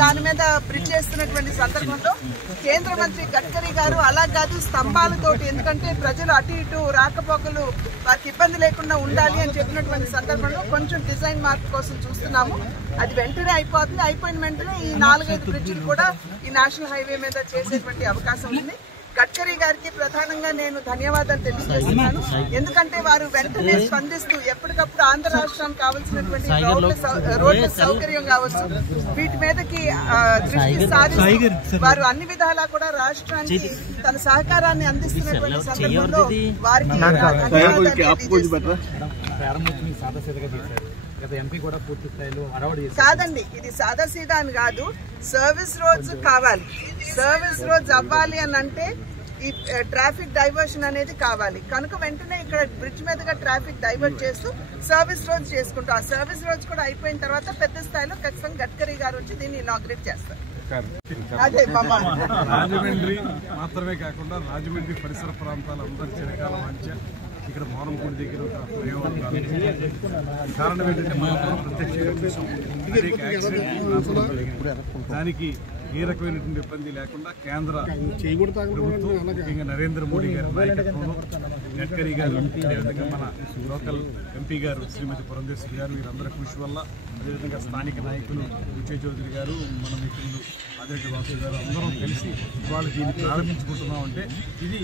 దాని మీద బ్రిడ్జ్ చేస్తున్నటువంటి సందర్భంలో కేంద్ర మంత్రి గడ్కరీ గారు అలా కాదు స్తంభాలతోటి, ఎందుకంటే ప్రజలు అటు ఇటు రాకపోకలు వారికి ఇబ్బంది లేకుండా ఉండాలి అని చెప్పినటువంటి సందర్భంలో కొంచెం డిజైన్ మార్పు కోసం చూస్తున్నాము. అది వెంటనే అయిపోతుంది. అయిపోయిన వెంటనే ఈ 4-5 బ్రిడ్జిలు కూడా ఈ నేషనల్ హైవే మీద చేసేటువంటి అవకాశం ఉంది. గడ్కరీ గారికి ప్రధానంగా నేను ధన్యవాదాలు తెలియజేస్తున్నాను. ఎందుకంటే వారు వెంటనే స్పందిస్తూ ఎప్పటికప్పుడు ఆంధ్ర రాష్ట్రానికి కావాల్సినటువంటి రోడ్ల సౌకర్యం కావచ్చు, వీటి మీదకి దృష్టి సారిస్తూ వారు అన్ని విధాలా కూడా రాష్ట్రానికి తన సహకారాన్ని అందిస్తున్నటువంటి సందర్భంలో వారికి కాదండి, ఇది సాదాసీదా అని కాదు. సర్వీస్ రోడ్స్ కావాలి. సర్వీస్ రోడ్స్ అవ్వాలి అని అంటే ఈ ట్రాఫిక్ డైవర్షన్ అనేది కావాలి. కనుక వెంటనే ఇక్కడ బ్రిడ్జ్ మీదుగా ట్రాఫిక్ డైవర్ట్ చేస్తూ సర్వీస్ రోడ్స్ చేసుకుంటాం. ఆ సర్వీస్ రోడ్స్ కూడా అయిపోయిన తర్వాత పెద్ద స్థాయిలో ఖచ్చితంగా గడ్కరీ గారు వచ్చి దీన్ని ఇనాగ్రేట్ చేస్తారు. అదే రాజమండ్రి మాత్రమే కాకుండా రాజమండ్రి పరిసర ప్రాంతాల అందరి చిరకాల వాంఛ ఇక్కడ మోరంపూడి దగ్గర ఒక ప్రయోగం కారణం ఏంటంటే మనం ప్రత్యక్ష దానికి ఏ రకమైనటువంటి ఇబ్బంది లేకుండా కేంద్ర ప్రభుత్వం ముఖ్యంగా నరేంద్ర మోడీ గారి నాయకత్వంలో గడ్కరీ గారు, అదేవిధంగా మన లోకల్ ఎంపీ గారు శ్రీమతి పురంధేశ్వరి గారు, వీరందరి కృషి వల్ల, అదేవిధంగా స్థానిక నాయకులు విజయ్ చౌదరి గారు, మన మిత్రులు ఆదిరెడ్డి వాసు గారు అందరం కలిసి వాళ్ళు దీన్ని ప్రారంభించుకుంటున్నామంటే ఇది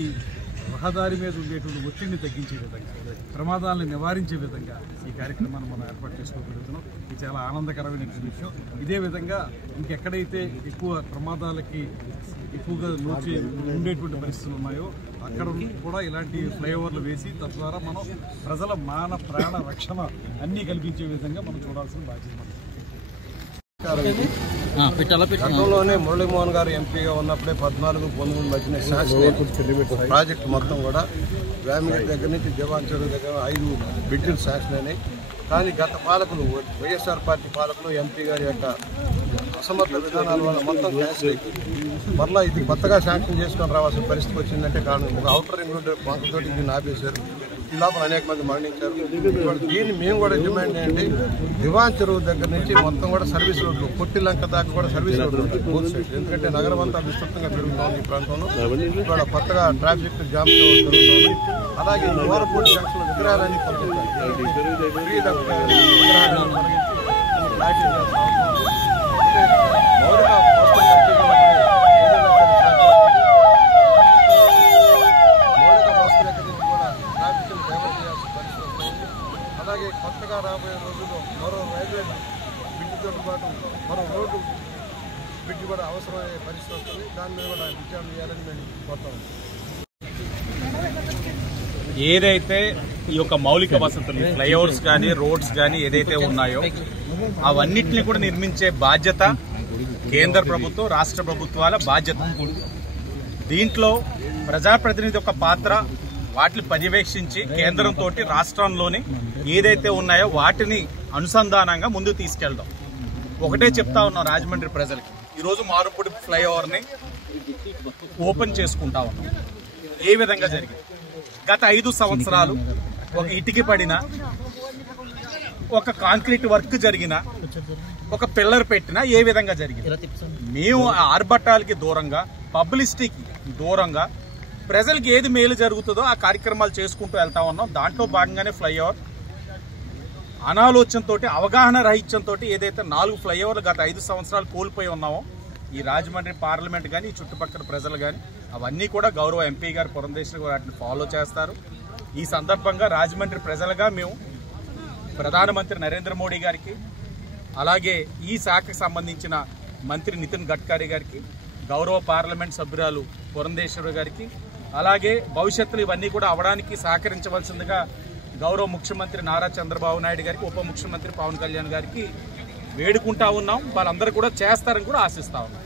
రహదారి మీద ఉండేటువంటి ఒత్తిడిని తగ్గించే విధంగా, ప్రమాదాలను నివారించే విధంగా ఈ కార్యక్రమాన్ని మనం ఏర్పాటు చేసుకోగలుగుతున్నాం. ఇది చాలా ఆనందకరమైనటువంటి విషయం. ఇదే విధంగా ఇంకెక్కడైతే ఎక్కువ ప్రమాదాలకి ఎక్కువగా నోచి ఉండేటువంటి పరిస్థితులు ఉన్నాయో అక్కడ కూడా ఇలాంటి ఫ్లైఓవర్లు వేసి తద్వారా మనం ప్రజల మాన ప్రాణ రక్షణ అన్నీ కల్పించే విధంగా మనం చూడాల్సిన బాధ్యత. గతంలోనే మురళీమోహన్ గారు ఎంపీగా ఉన్నప్పుడే 14-19 మధ్యన శాంక్షన్ ప్రాజెక్టు మొత్తం కూడా గ్రామీణ దగ్గర నుంచి దివాన్ చెరువు దగ్గర 5 బ్రిడ్జిలు శాంక్షన్ అయినాయి. కానీ గత పాలకులు, వైఎస్ఆర్ పార్టీ పాలకులు ఎంపీ గారి యొక్క అసమర్థ విధానాల వల్ల మొత్తం క్యాన్సిల్ అయిపోయింది. మరలా ఇది కొత్తగా శాంక్షన్ చేసుకొని రావాల్సిన పరిస్థితి వచ్చిందంటే కారణం ఒక ఔటర్ రింగ్ రోడ్డు పంకతోటి దీన్ని ఆపేశారు. ఈ లోపల అనేక మంది మరణించారు. దీన్ని మేము కూడా డిమాండ్ చేయండి, దివాన్ చెరువు దగ్గర నుంచి మొత్తం కూడా సర్వీస్ రోడ్లు, పొట్టిలంక దాకా కూడా సర్వీస్ రోడ్లు బోత్ సైడ్. ఎందుకంటే నగరం అంతా విస్తృతంగా పెరుగుతోంది ఈ ప్రాంతంలో. ఇవాళ కొత్తగా ట్రాఫిక్ జామ్ జరుగుతోంది. అలాగే మోరంపూడి జంక్షన్ విగ్రహాలన్నీ అలాగే కొత్తగా రాబోయే రోజుల్లో మరో రైల్వే బ్రిడ్జితో పాటు మరో రోడ్డు బ్రిడ్జ్ కూడా అవసరమయ్యే పరిస్థితి వస్తుంది. దాని మీద కూడా విచారణ చేయాలని మేము కోరుతాం. ఏదైతే ఈ యొక్క మౌలిక వసతులు, ఫ్లైఓవర్స్ కానీ రోడ్స్ కానీ ఏదైతే ఉన్నాయో అవన్నిటిని కూడా నిర్మించే బాధ్యత కేంద్ర ప్రభుత్వం, రాష్ట్ర ప్రభుత్వాల బాధ్యత. దీంట్లో ప్రజాప్రతినిధి యొక్క పాత్ర, వాటిని పర్యవేక్షించి కేంద్రంతో రాష్ట్రంలోని ఏదైతే ఉన్నాయో వాటిని అనుసంధానంగా ముందుకు తీసుకెళ్దాం. ఒకటే చెప్తా ఉన్నాం రాజమండ్రి ప్రజలకి, ఈరోజు మారుపూడి ఫ్లైఓవర్ని ఓపెన్ చేసుకుంటా ఉన్నాం. ఏ విధంగా జరిగింది? గత 5 సంవత్సరాలు ఒక ఇటుకి పడిన, ఒక కాంక్రీట్ వర్క్ జరిగిన, ఒక పిల్లర్ పెట్టినా ఏ విధంగా జరిగింది? మేము ఆర్భట్టాలకి దూరంగా, పబ్లిసిటీకి దూరంగా ప్రజలకు ఏది మేలు జరుగుతుందో ఆ కార్యక్రమాలు చేసుకుంటూ వెళ్తా ఉన్నాం. దాంట్లో భాగంగానే ఫ్లైఓవర్ అనాలోచనతో, అవగాహన రహిత్యంతో ఏదైతే 4 ఫ్లైఓవర్లు గత 5 సంవత్సరాలు కోల్పోయి ఉన్నామో ఈ రాజమండ్రి పార్లమెంట్ కానీ ఈ చుట్టుపక్కల ప్రజలు కానీ అవన్నీ కూడా గౌరవ ఎంపీ గారు పురంధేశ్వరి గారు వాటిని ఫాలో చేస్తారు. ఈ సందర్భంగా రాజమండ్రి ప్రజలుగా మేము ప్రధానమంత్రి నరేంద్ర మోడీ గారికి, అలాగే ఈ శాఖకు సంబంధించిన మంత్రి నితిన్ గడ్కరీ గారికి, గౌరవ పార్లమెంట్ సభ్యురాలు పురంధేశ్వరి గారికి, అలాగే భవిష్యత్తులో ఇవన్నీ కూడా అవడానికి సహకరించవలసిందిగా గౌరవ ముఖ్యమంత్రి నారా చంద్రబాబు నాయుడు గారికి, ఉప ముఖ్యమంత్రి పవన్ కళ్యాణ్ గారికి వేడుకుంటా ఉన్నాం. వాళ్ళందరూ కూడా చేస్తారని కూడా ఆశిస్తా ఉన్నాం.